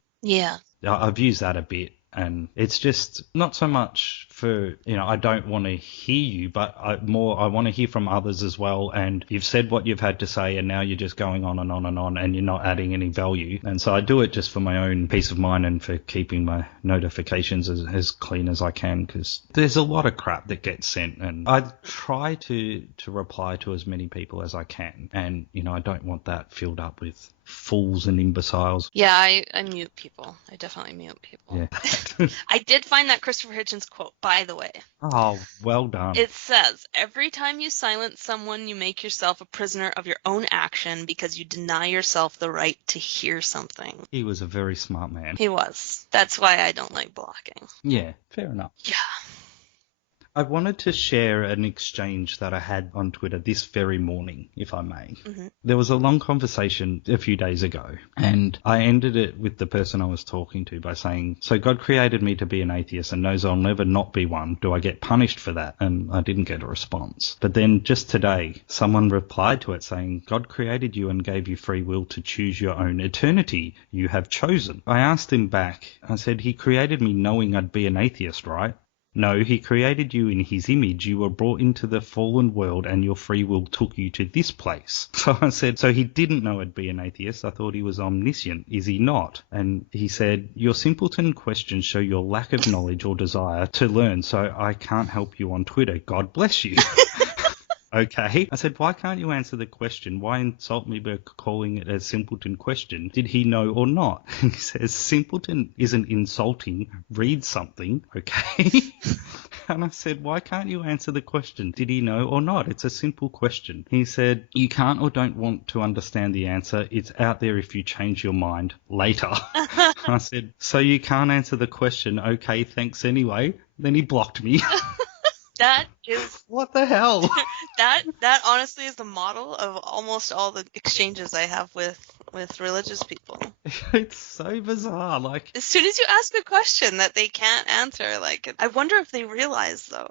I've used that a bit. And it's just not so much for, I don't want to hear you, but I want to hear from others as well. And you've said what you've had to say, and now you're just going on and on and on, and you're not adding any value. And so I do it just for my own peace of mind and for keeping my notifications as clean as I can, because there's a lot of crap that gets sent, and I try to reply to as many people as I can. And, I don't want that filled up with fools and imbeciles. Yeah, I mute people. I definitely mute people. Yeah. I did find that Christopher Hitchens quote, by the way. Oh, well done. It says, every time you silence someone, you make yourself a prisoner of your own action because you deny yourself the right to hear something. He was a very smart man. He was. That's why I don't like blocking. Yeah, fair enough. Yeah. I wanted to share an exchange that I had on Twitter this very morning, if I may. Mm-hmm. There was a long conversation a few days ago, and I ended it with the person I was talking to by saying, so God created me to be an atheist and knows I'll never not be one. Do I get punished for that? And I didn't get a response. But then just today, someone replied to it saying, God created you and gave you free will to choose your own eternity. You have chosen. I asked him back. I said, he created me knowing I'd be an atheist, right? No, he created you in his image. You were brought into the fallen world and your free will took you to this place. So I said, so he didn't know I'd be an atheist. I thought he was omniscient. Is he not? And he said, your simpleton questions show your lack of knowledge or desire to learn, so I can't help you on Twitter. God bless you. Okay. I said, why can't you answer the question? Why insult me by calling it a simpleton question? Did he know or not? And he says, simpleton isn't insulting. Read something, okay? And I said, why can't you answer the question? Did he know or not? It's a simple question. He said, you can't or don't want to understand the answer. It's out there if you change your mind later. I said, so you can't answer the question. Okay, thanks anyway. Then he blocked me. That is... What the hell? That honestly is the model of almost all the exchanges I have with religious people. It's so bizarre. Like, as soon as you ask a question that they can't answer, like, I wonder if they realize, though,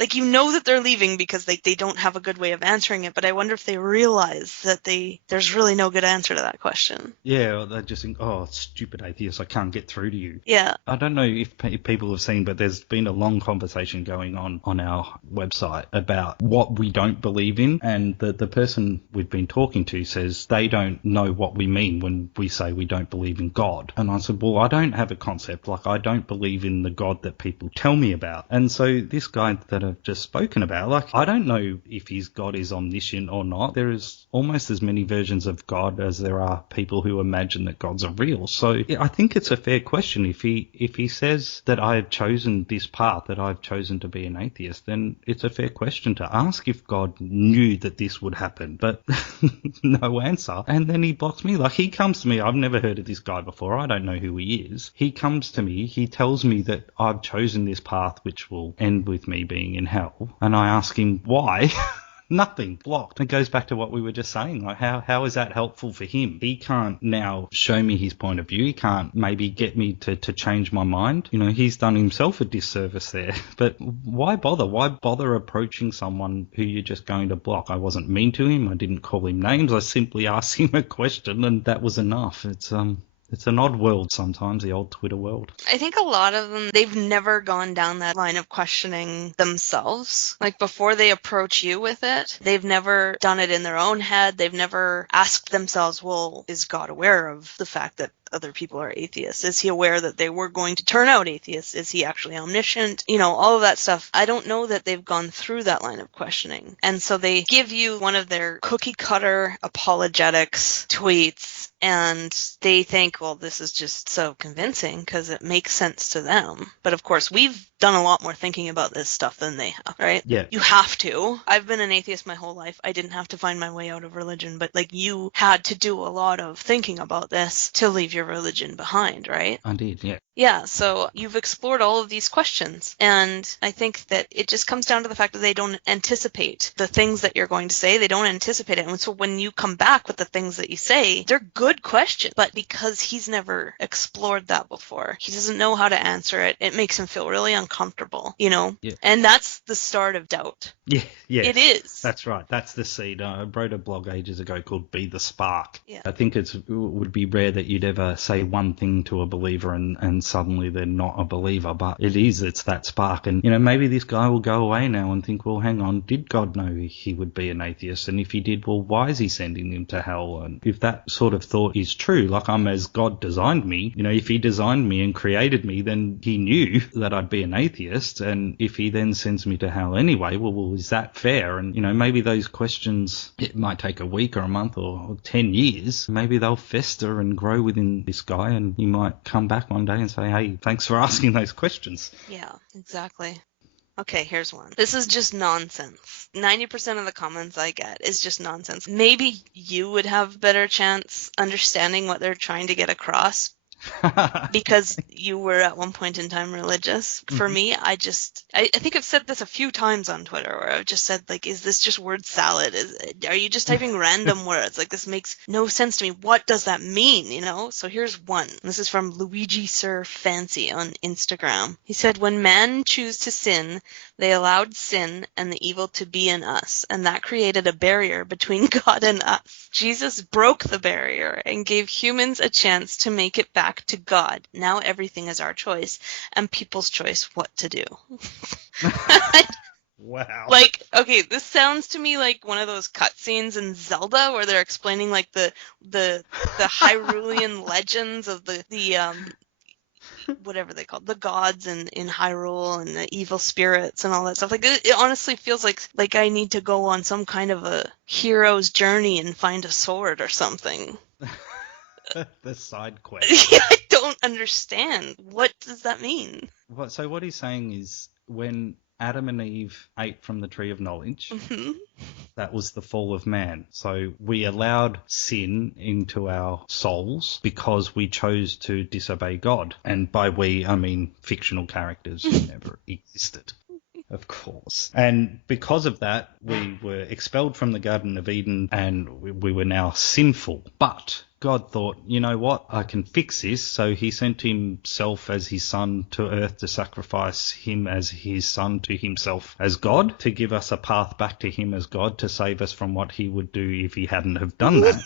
like, that they're leaving because they don't have a good way of answering it, but I wonder if they realize that there's really no good answer to that question. Yeah, or they just think, oh, stupid atheist, I can't get through to you. Yeah. I don't know if people have seen, but there's been a long conversation going on our website about what we don't believe in, and the person we've been talking to says they don't know what we mean when we say we don't believe in God. And I said, well, I don't have a concept. Like, I don't believe in the God that people tell me about. And so this guy that I've just spoken about, like, I don't know if his God is omniscient or not. There is almost as many versions of God as there are people who imagine that gods are real. So yeah, I think it's a fair question. If he says that I have chosen this path, that I've chosen to be an atheist, then it's a fair question to ask if God knew that this would happen. But no answer. And then he blocks me. Like, he comes to me. I've never heard of this guy before. I don't know who he is. He comes to me. He tells me that I've chosen this path which will end with me being in hell. And I ask him why. Nothing. Blocked. It goes back to what we were just saying. Like, how is that helpful for him? He can't now show me his point of view. He can't maybe get me to change my mind. He's done himself a disservice there. But why bother? Why bother approaching someone who you're just going to block? I wasn't mean to him. I didn't call him names. I simply asked him a question, and that was enough. It's an odd world sometimes, the old Twitter world. I think a lot of them, they've never gone down that line of questioning themselves. Like, before they approach you with it, they've never done it in their own head. They've never asked themselves, well, is God aware of the fact that other people are atheists? Is he aware that they were going to turn out atheists? Is he actually omniscient? All of that stuff. I don't know that they've gone through that line of questioning. And so they give you one of their cookie cutter apologetics tweets, and they think, well, this is just so convincing because it makes sense to them. But of course, we've done a lot more thinking about this stuff than they have, right? Yeah. You have to. I've been an atheist my whole life. I didn't have to find my way out of religion, but you had to do a lot of thinking about this to leave your religion behind, right? I did, yeah. Yeah, so you've explored all of these questions, and I think that it just comes down to the fact that they don't anticipate the things that you're going to say. They don't anticipate it, and so when you come back with the things that you say, they're good questions, but because he's never explored that before, he doesn't know how to answer it. It makes him feel really uncomfortable, Yeah. And that's the start of doubt. Yeah. It is. That's right. That's the seed. I wrote a blog ages ago called Be the Spark. Yeah. I think it would be rare that you'd ever say one thing to a believer and suddenly they're not a believer, but it's that spark. And, maybe this guy will go away now and think, well, hang on, did God know he would be an atheist? And if he did, well, why is he sending him to hell? And if that sort of thought is true, like I'm as God designed me, if he designed me and created me, then he knew that I'd be an atheist. And if he then sends me to hell anyway, well, is that fair? And, maybe those questions, it might take a week or a month or 10 years. Maybe they'll fester and grow within this guy, and he might come back one day and say, hey, thanks for asking those questions. Yeah, exactly. Okay, here's one. This is just nonsense. 90% of the comments I get is just nonsense. Maybe you would have a better chance understanding what they're trying to get across because you were at one point in time religious. For me, I think I've said this a few times on Twitter where I've just said, like, is this just word salad? Are you just typing random words? Like, this makes no sense to me. What does that mean, So here's one. This is from Luigi Sir Fancy on Instagram. He said, when man choose to sin, they allowed sin and the evil to be in us, and that created a barrier between God and us. Jesus broke the barrier and gave humans a chance to make it back to God. Now everything is our choice and people's choice what to do. Wow. Like, okay, this sounds to me like one of those cutscenes in Zelda where they're explaining like the Hyrulean legends of the whatever they call it, the gods in Hyrule and the evil spirits and all that stuff. Like, it honestly feels like I need to go on some kind of a hero's journey and find a sword or something. The side quest. Yeah, I don't understand. What does that mean? So what he's saying is when Adam and Eve ate from the tree of knowledge, that was the fall of man. So we allowed sin into our souls because we chose to disobey God. And by we, I mean fictional characters who never existed. Of course. And because of that, we were expelled from the Garden of Eden and we were now sinful. But God thought, you know what, I can fix this. So he sent himself as his son to earth to sacrifice him as his son to himself as God, to give us a path back to him as God, to save us from what he would do if he hadn't have done that.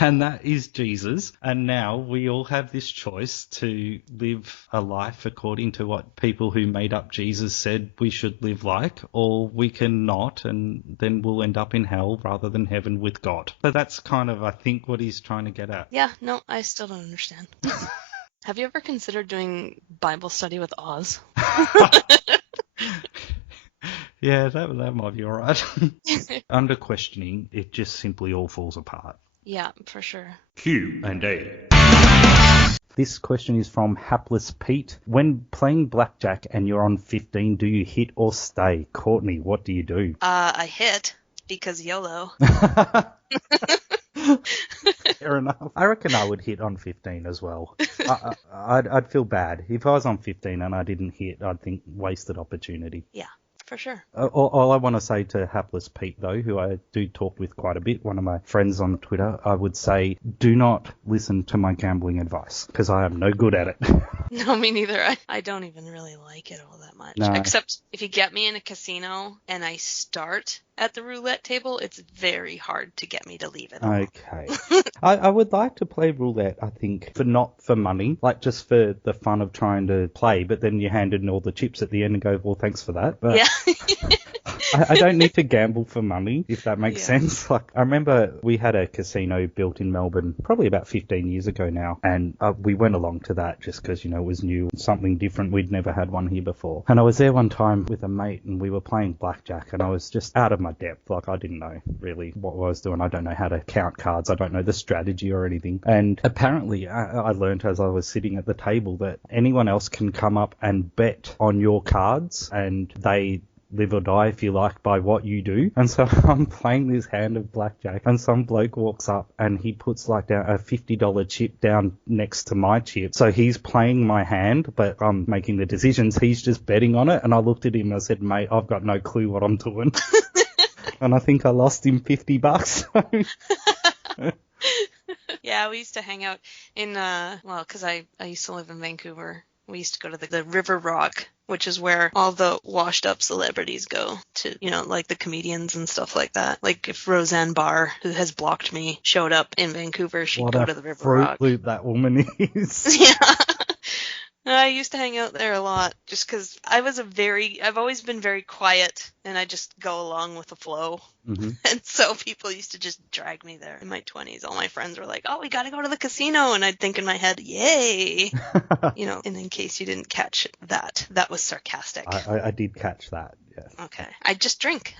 And that is Jesus. And now we all have this choice to live a life according to what people who made up Jesus said we should live like, or we can not, and then we'll end up in hell rather than heaven with God. So that's kind of, I think, what he's trying to get at. Yeah, no, I still don't understand. Have you ever considered doing Bible study with Oz? Yeah, that might be all right. Under questioning, it just simply all falls apart. Yeah, for sure. Q&A. This question is from Hapless Pete. When playing Blackjack and you're on 15, do you hit or stay? Courtney, what do you do? I hit because YOLO. Fair enough. I reckon I would hit on 15 as well. I'd feel bad. If I was on 15 and I didn't hit, I'd think wasted opportunity. Yeah. For sure. All I want to say to Hapless Pete, though, who I do talk with quite a bit, one of my friends on Twitter, I would say, do not listen to my gambling advice, because I am no good at it. No, me neither. I don't even really like it all that much. No. Except if you get me in a casino and I start at the roulette table, it's very hard to get me to leave it. Okay. I would like to play roulette, I think, not for money, like just for the fun of trying to play, but then you hand in all the chips at the end and go, well, thanks for that. But yeah. I don't need to gamble for money, if that makes sense. Like, I remember we had a casino built in Melbourne probably about 15 years ago now, and we went along to that just because, it was new, something different. We'd never had one here before. And I was there one time with a mate, and we were playing blackjack, and I was just out of my depth. Like, I didn't know really what I was doing. I don't know how to count cards. I don't know the strategy or anything. And apparently, I learned as I was sitting at the table that anyone else can come up and bet on your cards, and they live or die, if you like, by what you do. And so I'm playing this hand of blackjack, and some bloke walks up and he puts like down a $50 chip down next to my chip. So he's playing my hand, but I'm making the decisions. He's just betting on it. And I looked at him and I said, mate, I've got no clue what I'm doing. And I think I lost him $50. Yeah, we used to hang out in, because I used to live in Vancouver. We used to go to the River Rock, which is where all the washed up celebrities go to, like the comedians and stuff like that. Like if Roseanne Barr, who has blocked me, showed up in Vancouver, she'd go to the River Fruit Rock. Loop that woman is. Yeah. I used to hang out there a lot just because I've always been very quiet and I just go along with the flow. Mm-hmm. And so people used to just drag me there in my 20s. All my friends were like, oh, we got to go to the casino. And I'd think in my head, yay. And in case you didn't catch that was sarcastic. I did catch that. Yes. Okay. I just drink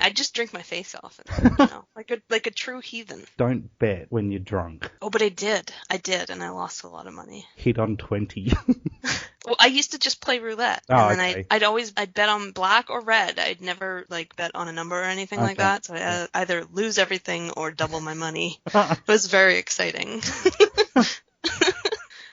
my face off, like a true heathen. Don't bet when you're drunk. Oh, but I did, and I lost a lot of money. Hit on 20. Well, I used to just play roulette, and then I'd bet on black or red. I'd never bet on a number or anything like that. So I'd either lose everything or double my money. It was very exciting.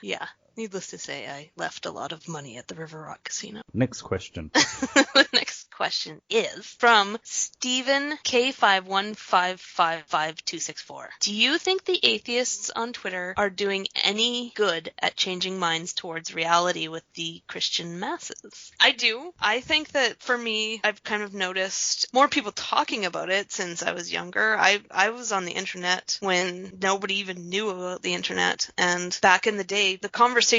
Yeah. Needless to say, I left a lot of money at the River Rock Casino. Next question. The next question is from Stephen K515555264. Do you think the atheists on Twitter are doing any good at changing minds towards reality with the Christian masses? I do. I think that for me, I've kind of noticed more people talking about it since I was younger. I was on the internet when nobody even knew about the internet. And back in the day, the conversations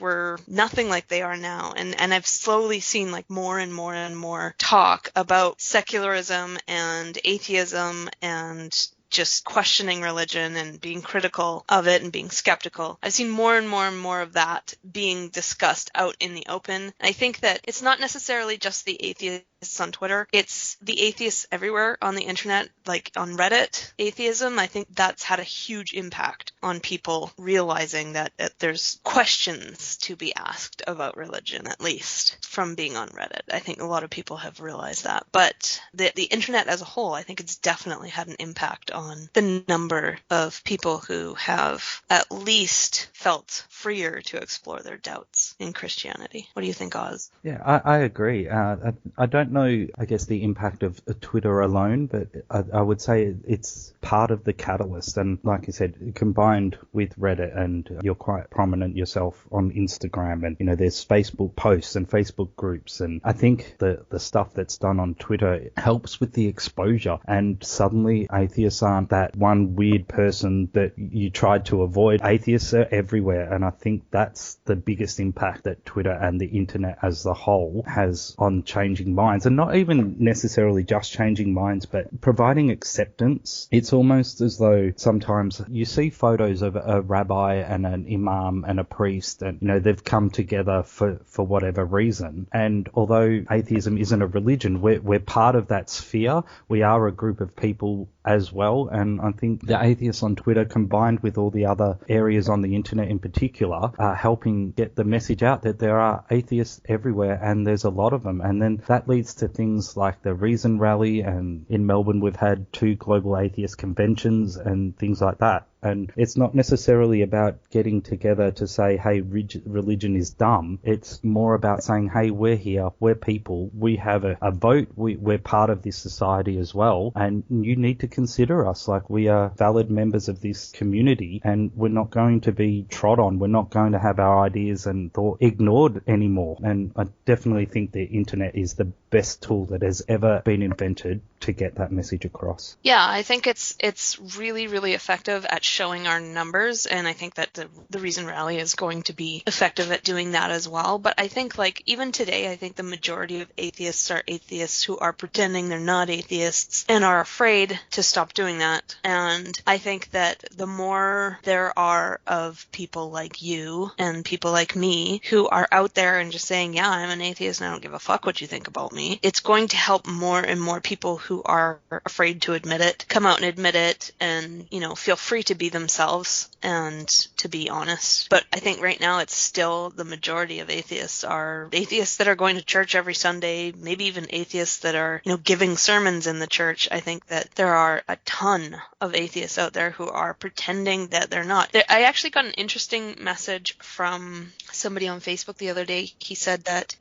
were nothing like they are now. And I've slowly seen more and more and more talk about secularism and atheism and just questioning religion and being critical of it and being skeptical. I've seen more and more and more of that being discussed out in the open. I think that it's not necessarily just the atheists on Twitter. It's the atheists everywhere on the internet, like on Reddit. Atheism, I think that's had a huge impact on people realizing that there's questions to be asked about religion, at least from being on Reddit. I think a lot of people have realized that. But the internet as a whole, I think it's definitely had an impact on the number of people who have at least felt freer to explore their doubts in Christianity. What do you think, Oz? Yeah, I agree. I don't know, I guess, the impact of Twitter alone, but I would say it's part of the catalyst. And like you said, combined with Reddit, and you're quite prominent yourself on Instagram, and, there's Facebook posts and Facebook groups. And I think the stuff that's done on Twitter helps with the exposure. And suddenly atheists aren't that one weird person that you tried to avoid. Atheists are everywhere. And I think that's the biggest impact that Twitter and the internet as a whole has on changing minds. And not even necessarily just changing minds, but providing acceptance. It's almost as though sometimes you see photos of a rabbi and an imam and a priest, and they've come together for whatever reason. And although atheism isn't a religion, we're part of that sphere. We are a group of people as well. And I think the atheists on Twitter, combined with all the other areas on the internet in particular, are helping get the message out that there are atheists everywhere, and there's a lot of them. And then that leads to things like the Reason Rally, and in Melbourne we've had 2 global atheist conventions and things like that. And it's not necessarily about getting together to say, hey, religion is dumb. It's more about saying, hey, we're here, we're people, we have a vote, we're part of this society as well, and you need to consider us like we are valid members of this community, and we're not going to be trod on, we're not going to have our ideas and thought ignored anymore. And I definitely think the internet is the best tool that has ever been invented to get that message across. Yeah, I think it's really, really effective at showing our numbers, and I think that the Reason Rally is going to be effective at doing that as well. But I think even today, I think the majority of atheists are atheists who are pretending they're not atheists and are afraid to stop doing that. And I think that the more there are of people like you and people like me who are out there and just saying, yeah, I'm an atheist and I don't give a fuck what you think about me, it's going to help more and more people who are afraid to admit it come out and admit it, and feel free to be themselves and to be honest. But I think right now it's still the majority of atheists are atheists that are going to church every Sunday, maybe even atheists that are giving sermons in the church. I think that there are a ton of atheists out there who are pretending that they're not. I actually got an interesting message from somebody on Facebook the other day. He said that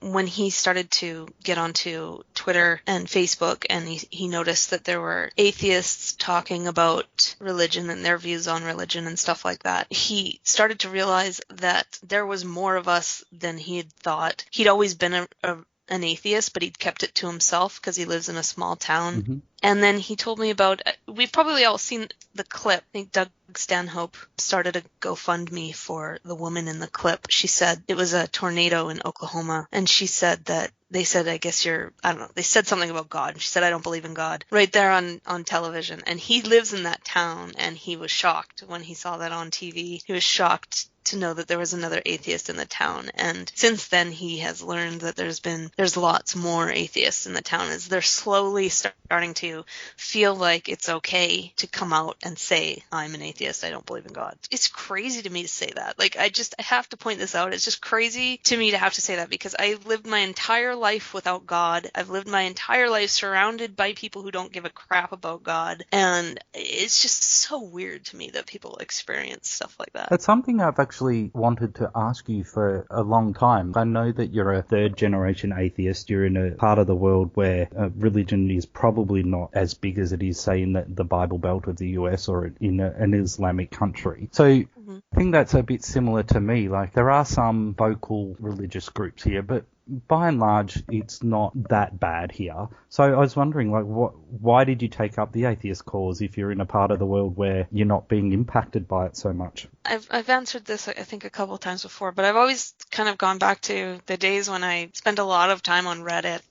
when he started to get onto Twitter and Facebook, and he noticed that there were atheists talking about religion religion and their views on religion and stuff like that, he started to realize that there was more of us than he had thought. He'd always been an atheist, but he'd kept it to himself because he lives in a small town. Mm-hmm. And then he told me about, we've probably all seen the clip. I think Doug Stanhope started a GoFundMe for the woman in the clip. She said it was a tornado in Oklahoma, and she said that they said, I guess I don't know, they said something about God, and she said, I don't believe in God, right there on television. And he lives in that town, and he was shocked when he saw that on TV. He was shocked to know that there was another atheist in the town. And since then, he has learned that there's lots more atheists in the town, as they're slowly starting to feel like it's okay to come out and say, I'm an atheist, I don't believe in God. It's crazy to me to say that. Like, I have to point this out. It's just crazy to me to have to say that, because I've lived my entire life without God. I've lived my entire life surrounded by people who don't give a crap about God. And it's just so weird to me that people experience stuff like that. That's something I've actually wanted to ask you for a long time. I know that you're a third-generation atheist. You're in a part of the world where religion is probably not as big as it is, say, in the Bible Belt of the US or in an Islamic country. So I think that's a bit similar to me. Like, there are some vocal religious groups here, but by and large, it's not that bad here. So I was wondering, like, why did you take up the atheist cause if you're in a part of the world where you're not being impacted by it so much? I've answered this, I think, a couple of times before, but I've always kind of gone back to the days when I spent a lot of time on Reddit.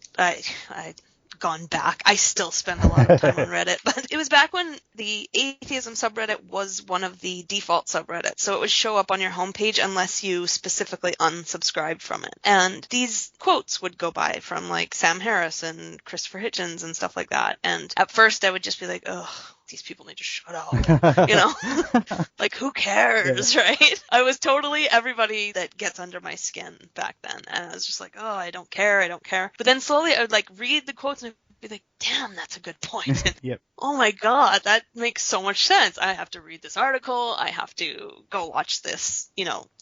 Gone back. I still spend a lot of time on Reddit, but it was back when the atheism subreddit was one of the default subreddits. So it would show up on your homepage unless you specifically unsubscribed from it. And these quotes would go by from like Sam Harris and Christopher Hitchens and stuff like that. And at first I would just be like, ugh, these people need to shut up, you know, like, who cares, right? I was totally everybody that gets under my skin back then. And I was just like, oh, I don't care. But then slowly I would like read the quotes and I'd be like, damn, that's a good point. And, yep. Oh my God, that makes so much sense. I have to read this article. I have to go watch this,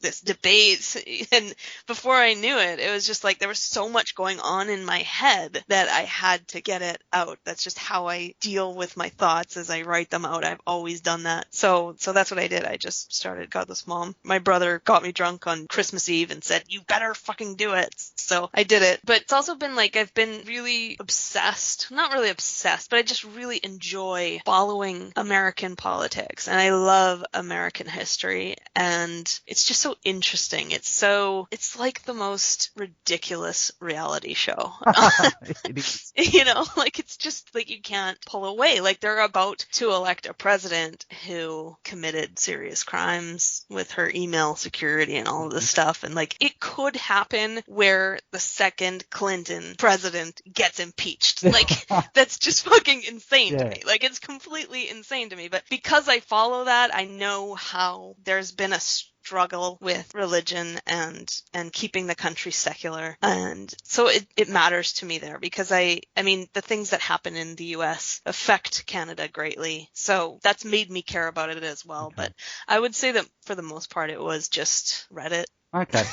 this debate. And before I knew it, it was just like there was so much going on in my head that I had to get it out. That's just how I deal with my thoughts as I write them out. I've always done that. So that's what I did. I just started Godless Mom. My brother got me drunk on Christmas Eve and said, you better fucking do it. So I did it. But it's also been like I've been really obsessed. Not really obsessed, but I just really enjoy following American politics. And I love American history. And it's just so interesting. It's like the most ridiculous reality show. It is. Like it's just like you can't pull away. Like they're about to elect a president who committed serious crimes with her email security and all of this stuff. And like it could happen where the second Clinton president gets impeached. Like that's just fucking insane to me. Like it's completely insane to me. But because I follow that, I know how there's been a struggle with religion and keeping the country secular. And so it matters to me there because I mean, the things that happen in the U.S. affect Canada greatly. So that's made me care about it as well. Okay. But I would say that for the most part, it was just Reddit. Okay.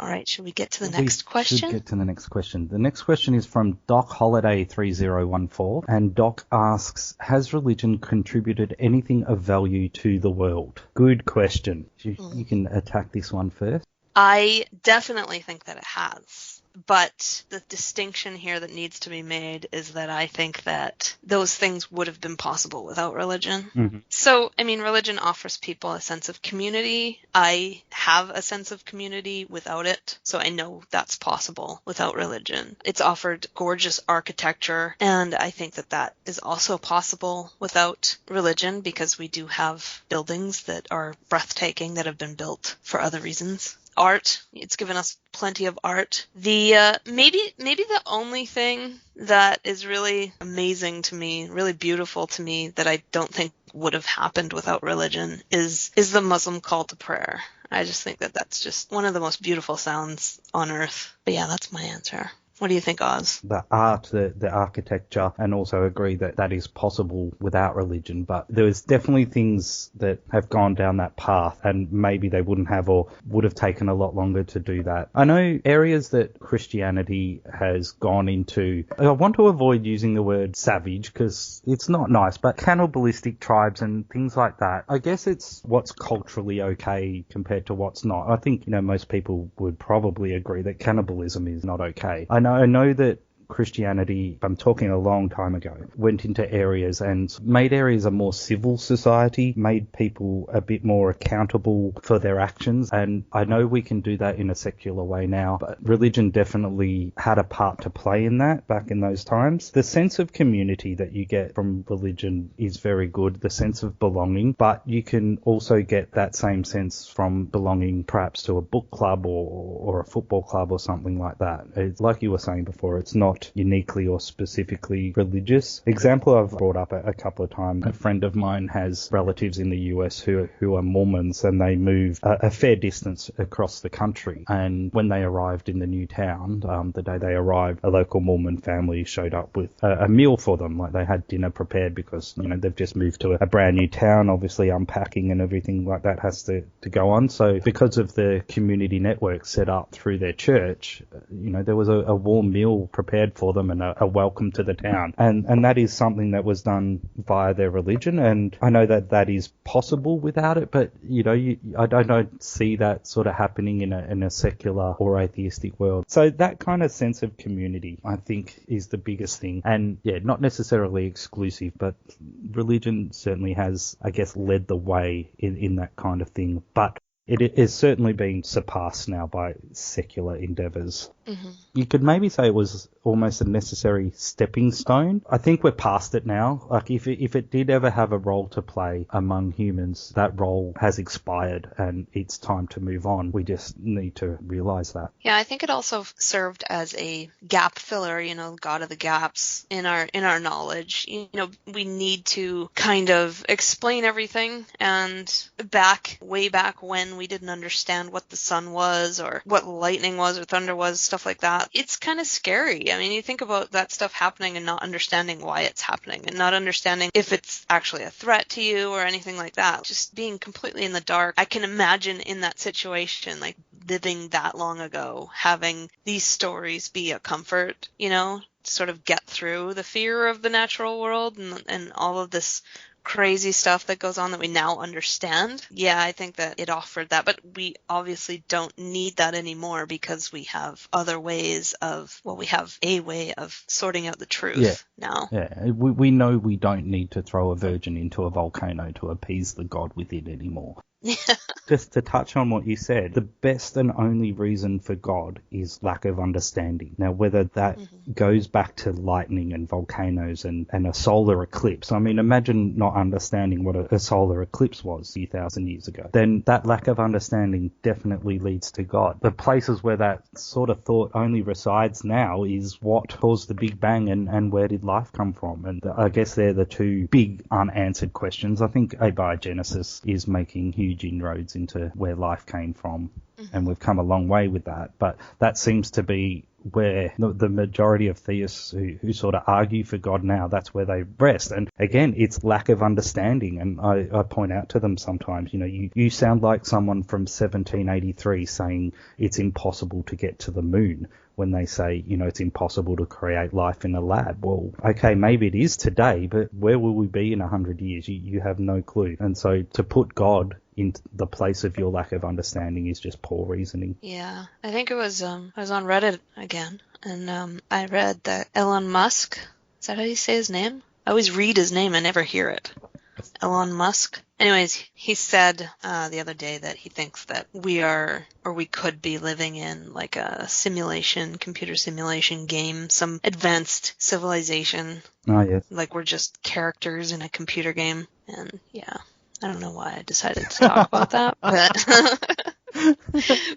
All right. Should we get to the next question? Should get to the next question. The next question is from Doc Holiday 3014, and Doc asks, has religion contributed anything of value to the world? Good question. You can attack this one first. I definitely think that it has. But the distinction here that needs to be made is that I think that those things would have been possible without religion. Mm-hmm. So, I mean, religion offers people a sense of community. I have a sense of community without it. So I know that's possible without religion. It's offered gorgeous architecture. And I think that that is also possible without religion because we do have buildings that are breathtaking that have been built for other reasons. Art, it's given us plenty of art. The maybe the only thing that is really amazing to me, really beautiful to me, that I don't think would have happened without religion is the Muslim call to prayer. I just think that that's just one of the most beautiful sounds on earth. But yeah, that's my answer. What do you think, Oz? The art, the architecture, and also agree that that is possible without religion. But there's definitely things that have gone down that path, and maybe they wouldn't have, or would have taken a lot longer to do that. I know areas that Christianity has gone into, I want to avoid using the word savage because it's not nice, but cannibalistic tribes and things like that. I guess it's what's culturally okay compared to what's not. I think, most people would probably agree that cannibalism is not okay. I know that Christianity, I'm talking a long time ago, went into areas and made areas a more civil society, made people a bit more accountable for their actions. And I know we can do that in a secular way now, but religion definitely had a part to play in that back in those times. The sense of community that you get from religion is very good, the sense of belonging, but you can also get that same sense from belonging perhaps to a book club or a football club or something like that. It's like you were saying before, it's not uniquely or specifically religious. Example I've brought up a couple of times. A friend of mine has relatives in the US who are Mormons, and they moved a fair distance across the country. And when they arrived in the new town, the day they arrived, a local Mormon family showed up with a meal for them. Like they had dinner prepared because, they've just moved to a brand new town. Obviously unpacking and everything like that has to go on. So because of the community network set up through their church, there was a warm meal prepared for them and a welcome to the town. And that is something that was done via their religion. And I know that is possible without it, but, I don't see that sort of happening in a secular or atheistic world. So that kind of sense of community, I think, is the biggest thing. And yeah, not necessarily exclusive, but religion certainly has, I guess, led the way in that kind of thing. But it is certainly being surpassed now by secular endeavours. Mm-hmm. You could maybe say it was almost a necessary stepping stone. I think we're past it now. Like if it did ever have a role to play among humans, that role has expired and it's time to move on. We just need to realise that. Yeah, I think it also served as a gap filler, God of the gaps in our knowledge. We need to kind of explain everything, and way back when we didn't understand what the sun was or what lightning was or thunder was, stuff like that. It's kind of scary. I mean, you think about that stuff happening and not understanding why it's happening and not understanding if it's actually a threat to you or anything like that. Just being completely in the dark. I can imagine in that situation, like living that long ago, having these stories be a comfort, to sort of get through the fear of the natural world and all of this crazy stuff that goes on that we now understand. Yeah, I think that it offered that, but we obviously don't need that anymore because we have other ways of, we have a way of sorting out the truth now. Yeah, we know we don't need to throw a virgin into a volcano to appease the god within anymore. Just to touch on what you said, the best and only reason for God is lack of understanding. Now, whether that goes back to lightning and volcanoes and a solar eclipse, I mean, imagine not understanding what a solar eclipse was 2,000 years ago. Then that lack of understanding definitely leads to God. The places where that sort of thought only resides now is what caused the Big Bang and where did life come from? And I guess they're the two big unanswered questions. I think abiogenesis is making huge inroads into where life came from, and we've come a long way with that, but that seems to be where the majority of theists who sort of argue for God now, that's where they rest. And again, it's lack of understanding. And I point out to them sometimes, you sound like someone from 1783 saying it's impossible to get to the moon, when they say, it's impossible to create life in a lab. Well, okay, maybe it is today, but where will we be in 100 years? You have no clue. And so to put God in the place of your lack of understanding is just poor reasoning. Yeah, I think it was, I was on Reddit again, and I read that Elon Musk, is that how you say his name? I always read his name and never hear it. Elon Musk. Anyways, he said the other day that he thinks that we could be living in like a computer simulation game, some advanced civilization. Oh, yes. Like we're just characters in a computer game. And yeah, I don't know why I decided to talk about that, but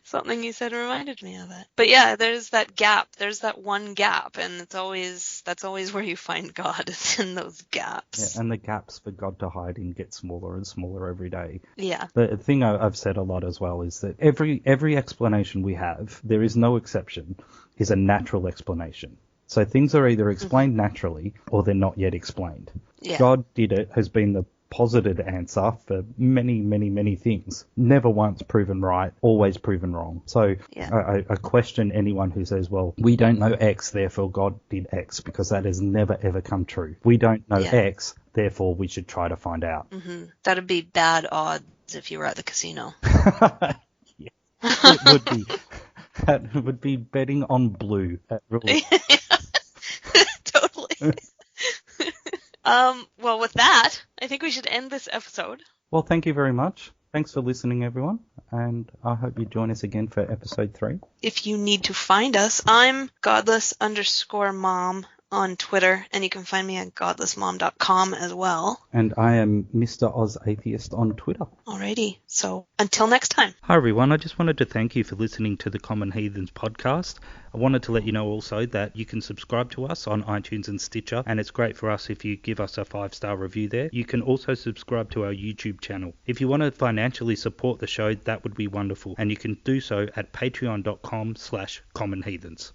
something you said reminded me of it. But yeah, there's that gap. There's that one gap, and that's always where you find God, is in those gaps. Yeah, and the gaps for God to hide in get smaller and smaller every day. Yeah. The thing I've said a lot as well is that every explanation we have, there is no exception, is a natural explanation. So things are either explained naturally or they're not yet explained. Yeah. God did it has been the posited answer for many, many, many things. Never once proven right, always proven wrong. So Yeah. I question anyone who says, well, we don't know X, therefore God did X, because that has never, ever come true. We don't know X, therefore we should try to find out. That'd be bad odds if you were at the casino. Yeah, it would be. That would be betting on blue. That really... Totally. Well, with that, I think we should end this episode. Well, thank you very much. Thanks for listening, everyone. And I hope you join us again for episode 3. If you need to find us, I'm godless_mom on Twitter, and you can find me at godlessmom.com as well. And I am Mr. Oz Atheist on Twitter. Alrighty, so until next time. Hi everyone, I just wanted to thank you for listening to the Common Heathens podcast. I wanted to let you know also that you can subscribe to us on iTunes and Stitcher, and it's great for us if you give us a 5-star review there. You can also subscribe to our YouTube channel. If you want to financially support the show, that would be wonderful, and you can do so at patreon.com/commonheathens.